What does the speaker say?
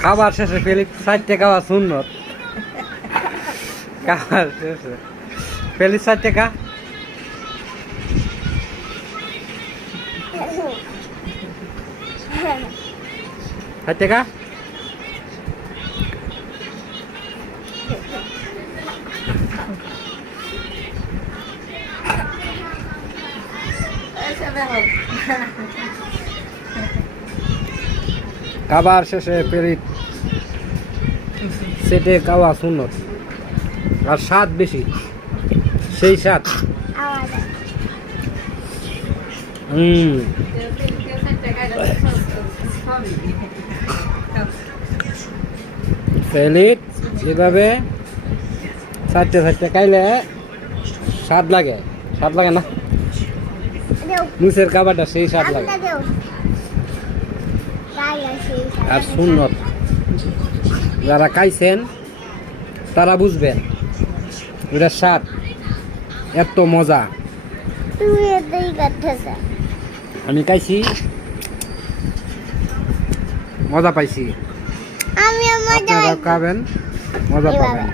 খাবার শেষে ফেলি চারটে খাওয়া শূন্য খাবার শেষে ফেলি চার টাকা ষাট টাকা খাবার শেষে ফেরি সেটে খাওয়া শূন্য আর স্বাদ বেশি। সেই স্বাদ। হুম। ফেলিট যেভাবে চারটে চারটে খাইলে স্বাদ লাগে। স্বাদ লাগে না? নিচের খাবারটা সেই স্বাদ লাগে। আর সুন্নত। যারা খাইছেন, তারা বুঝবেন, এটা স্বাদ, এত মজা। আমি খাইছি, মজা পাইছি। আপনারা খাবেন, মজা পাবেন।